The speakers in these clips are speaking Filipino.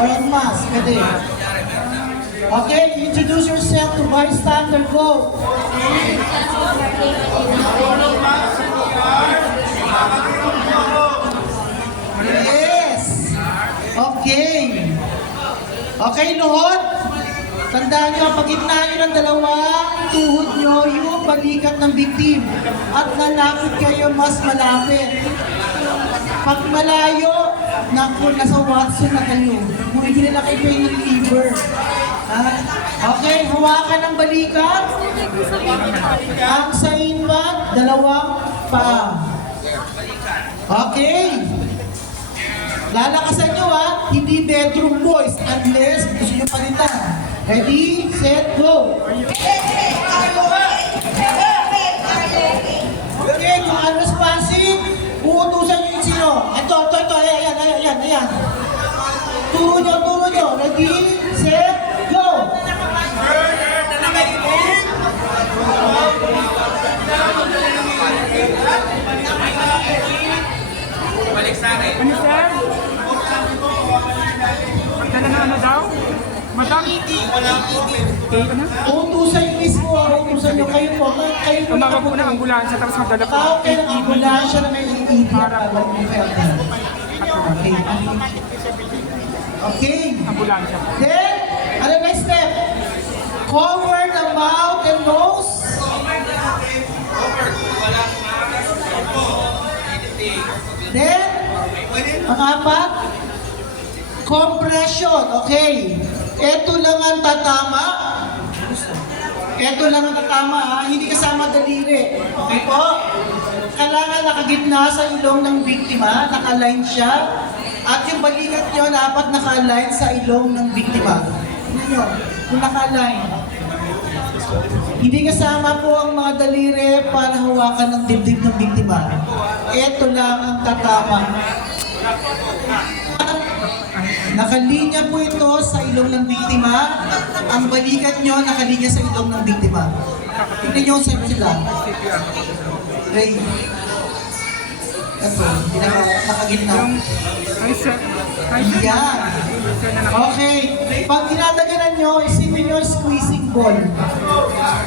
Or en masse, pwede. Okay, introduce yourself to bystander, go. Yes. Okay. Okay, Lord. Tandaan nyo, pag gitna nyo ng dalawa, tuhod nyo yung balikat ng victim. At lalapit kayo mas malapit. Pag malayo, naku, nasa Watson na kayo. Bumibili na kayo ng liver. Okay, hawakan ng balikat. Ang sa inward, dalawang paa. Okay. Lalakasan nyo hindi bedroom boys unless gusto nyo palitan. Ready, set, go! Okay, kung unresponsive, uutusan nyo yung sino. Ito, ayan. Turo nyo. Ready, set, go! Balik sa akin. Ano sir? Magdala na ano daw? Madam? Uutusan nyo mismo, uutusan nyo kayo po. Kayo po Umaga po ng ambulansya tapos magdala po. tao kayo ng ambulansya na may iibigan para mag-help. Okay. Ambulansya po. Then, ano next step? Cover the mouth and nose. Then, pang-apat, compression. Okay. Ito lang ang tatama. Hindi kasama daliri. Okay po? Kailangan nakagitna sa ilong ng biktima, naka-align siya. At yung balikat nyo dapat naka-align sa ilong ng biktima. Tignan nyo, kung naka-align. Hindi kasama po ang mga daliri para hawakan ng dibdib ng biktima. Ito lang ang tatama. Nakalinya po ito sa ilong ng biktima. Ang balikat nyo nakalinya sa ilong ng biktima. Tignan nyo sila. Ray. Ito, nakagitna. Ay sir. Ay sir. Yan. Okay. Pag tinataganan nyo, isipin nyo squeezing ball.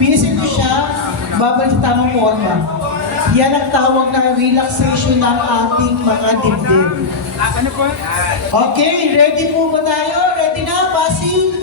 Pinisin nyo siya, babalik sa tamang forma. Yan ang tawag na relaxation ng ating mga dibdib. Ano po? Okay, ready po ba tayo? Ready na, Basi?